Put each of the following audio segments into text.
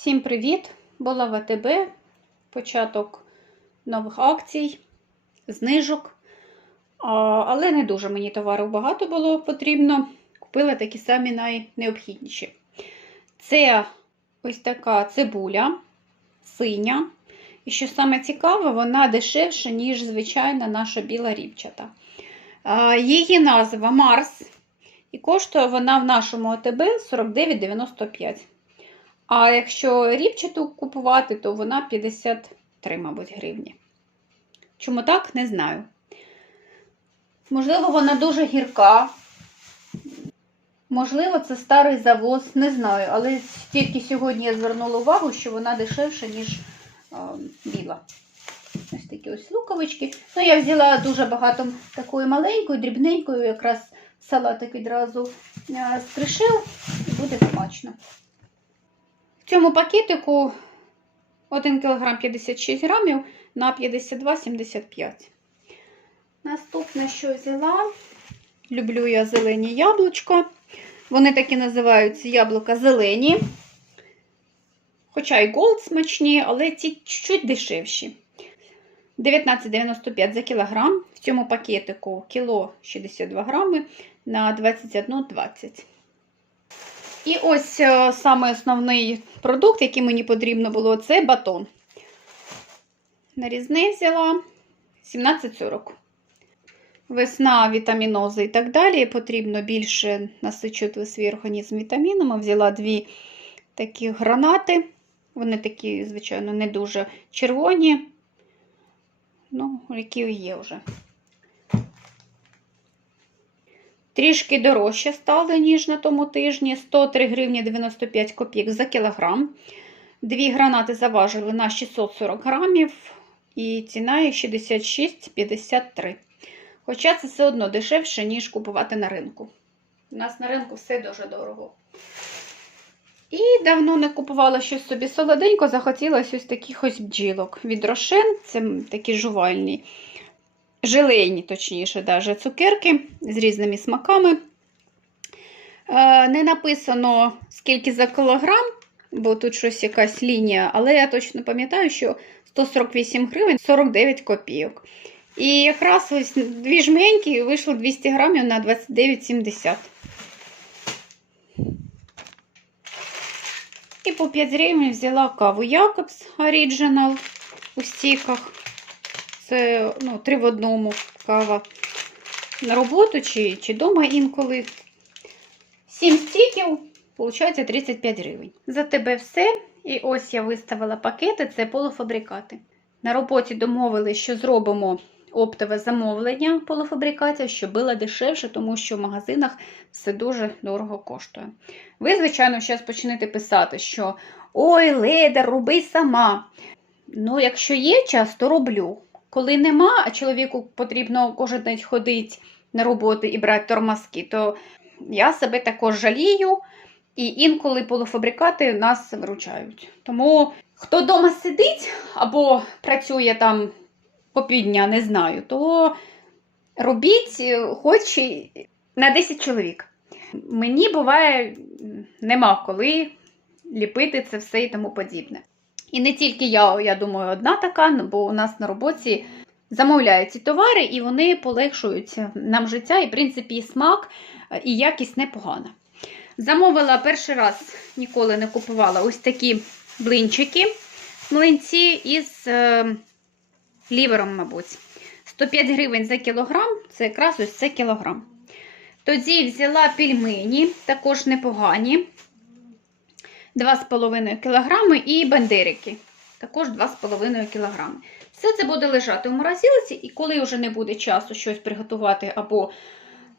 Всім привіт! Була в АТБ, початок нових акцій, знижок. Але не дуже мені товарів багато було потрібно. Купила такі самі найнеобхідніші. Це ось така цибуля синя. І що саме цікаве, вона дешевша, ніж звичайна наша біла ріпчата. Її назва Марс. І коштує вона в нашому АТБ 49,95. А якщо ріпчату купувати, то вона 53, мабуть, гривні. Чому так, не знаю. Можливо, вона дуже гірка. Можливо, це старий завоз, не знаю. Але тільки сьогодні я звернула увагу, що вона дешевша, ніж е, біла. Ось такі ось луковички. Ну, я взяла дуже багато такої маленької, дрібненької, якраз салатик відразу стришив і буде смачно. В цьому пакетику 1 кг 56 грамів на 52,75. Наступне, що взяла, люблю я зелені яблучка. Вони такі називаються яблука зелені. Хоча і голд смачні, але ці чуть дешевші. 19,95 за кілограм. В цьому пакетику кіло 62 грами на 21,20. І ось е, саме основний продукт, який мені потрібно було, це батон. Нарізне взяла 17,40. Весна, вітамінози і так далі. Потрібно більше насичувати свій організм вітамінами. Взяла дві такі гранати. Вони такі, звичайно, не дуже червоні. Ну, які є вже. Трішки дорожче стали, ніж на тому тижні. 103 гривні 95 копійок за кілограм. Дві гранати заважили на 640 грамів. І ціна їх 66,53. Хоча це все одно дешевше, ніж купувати на ринку. У нас на ринку все дуже дорого. І давно не купувала щось собі солоденько, захотілося ось таких ось бджілок. Від рошен, це такі жувальні, желейні, точніше, даже цукерки з різними смаками. Е, Не написано, скільки за кілограм, бо тут щось якась лінія, але я точно пам'ятаю, що 148 гривень 49 копійок. І якраз ось дві жменьки вийшло 200 грамів на 29,70. І по 5 гривень взяла каву Якобс Original у стіках. Це ну, 3 в одному кава на роботу чи, чи дома інколи. 7 стіків, виходить 35 гривень. За тебе все. І ось я виставила пакети, це полуфабрикати. На роботі домовились, що зробимо оптове замовлення полуфабрикатів, щоб було дешевше, тому що в магазинах все дуже дорого коштує. Ви, звичайно, зараз почнете писати, що ой, ледар, роби сама. Ну, якщо є час, то роблю. Коли нема, а чоловіку потрібно кожен день ходити на роботу і брати тормозки, то я себе також жалію. І інколи полуфабрикати нас виручають. Тому хто вдома сидить або працює там по не знаю, то робіть хоч і на 10 чоловік. Мені буває, нема коли ліпити це все і тому подібне. І не тільки я, я думаю, одна така, бо у нас на роботі замовляють ці товари, і вони полегшують нам життя, і, в принципі, і смак, і якість непогана. Замовила перший раз, ніколи не купувала ось такі блинчики, млинці із е, лівером, мабуть. 105 гривень за кілограм, це якраз ось це кілограм. Тоді взяла пельмені, також непогані. 2,5 кг і бандерики. Також 2,5 кг. Все це буде лежати в морозилці, і коли вже не буде часу щось приготувати, або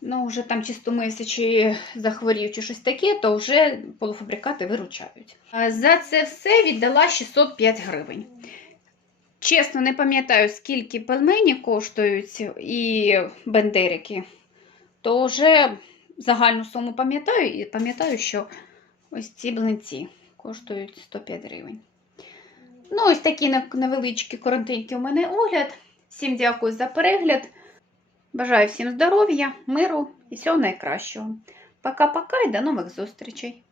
ну, вже там чи стомився, чи захворів, чи щось таке, то вже полуфабрикати виручають. За це все віддала 605 гривень. Чесно, не пам'ятаю, скільки пельмені коштують і бендерики, то вже загальну суму пам'ятаю і пам'ятаю, що ось ці блинці коштують 105 гривень. Ну, ось такі невеличкі коротенькі у мене огляд. Всім дякую за перегляд. Бажаю всім здоров'я, миру і всього найкращого. Пока-пока і до нових зустрічей!